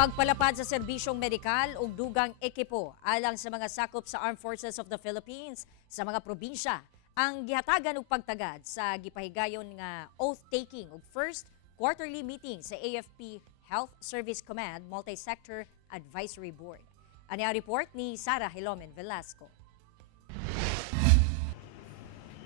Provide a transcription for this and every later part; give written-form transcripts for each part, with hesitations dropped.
Pagpalapad sa Serbisyong Medikal ug dugang ekipo alang sa mga sakop sa Armed Forces of the Philippines sa mga probinsya ang gihatagan og pagtagad sa gipahigayon nga oath-taking ug first quarterly meeting sa AFP Health Service Command Multi-Sector Advisory Board. Ani ang report ni Sarah Hilomen Velasco.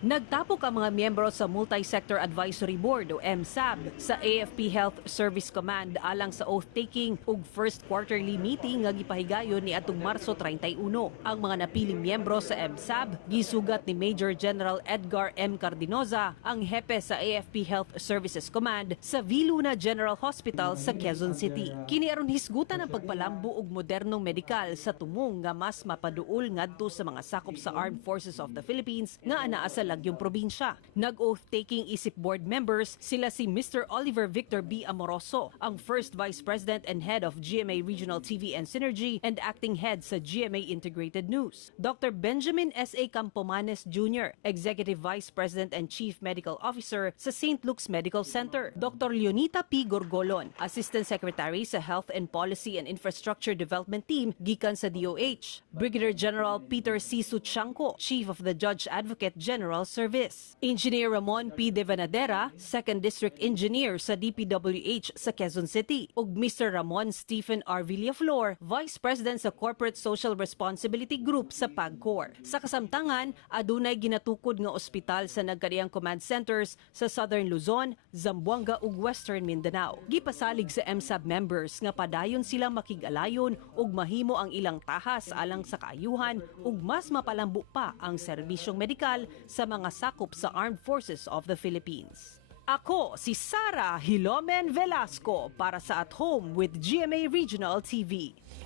Nagtapok ang mga miyembro sa Multi-Sector Advisory Board o MSAB sa AFP Health Service Command alang sa oath-taking ug first quarterly meeting nga gipahigayon ni atong Marso 31. Ang mga napiling miyembro sa MSAB gisugat ni Major General Edgar M. Cardinoza, ang hepe sa AFP Health Services Command sa Viluna General Hospital sa Quezon City. Kini aron hisgutan ang pagpalambo og modernong medikal sa tumong nga mas mapaduol ngadto sa mga sakop sa Armed Forces of the Philippines nga anaa sa yung probinsya. Nag-oath-taking isip board members sila si Mr. Oliver Victor B. Amoroso, ang First Vice President and Head of GMA Regional TV and Synergy and Acting Head sa GMA Integrated News. Dr. Benjamin S.A. Campomanes Jr., Executive Vice President and Chief Medical Officer sa St. Luke's Medical Center. Dr. Leonita P. Gorgolon, Assistant Secretary sa Health and Policy and Infrastructure Development Team gikan sa DOH. Brigadier General Peter C. Suchanko, Chief of the Judge Advocate General Service. Engineer Ramon P. Devanadera, 2nd District Engineer sa DPWH sa Quezon City, ug Mr. Ramon Stephen R. Villaflor, Vice President sa Corporate Social Responsibility Group sa PAGCOR. Sa kasamtangan, adunay ginatukod nga ospital sa nagkadaiyang command centers sa Southern Luzon, Zamboanga ug Western Mindanao. Gipasalig sa MSAB members nga padayon sila makig-alayon ug mahimo ang ilang tahas alang sa kaayuhan ug mas mapalambo pa ang serbisyong medikal sa mga sakop sa Armed Forces of the Philippines. Ako si Sarah Hilomen Velasco para sa At Home with GMA Regional TV.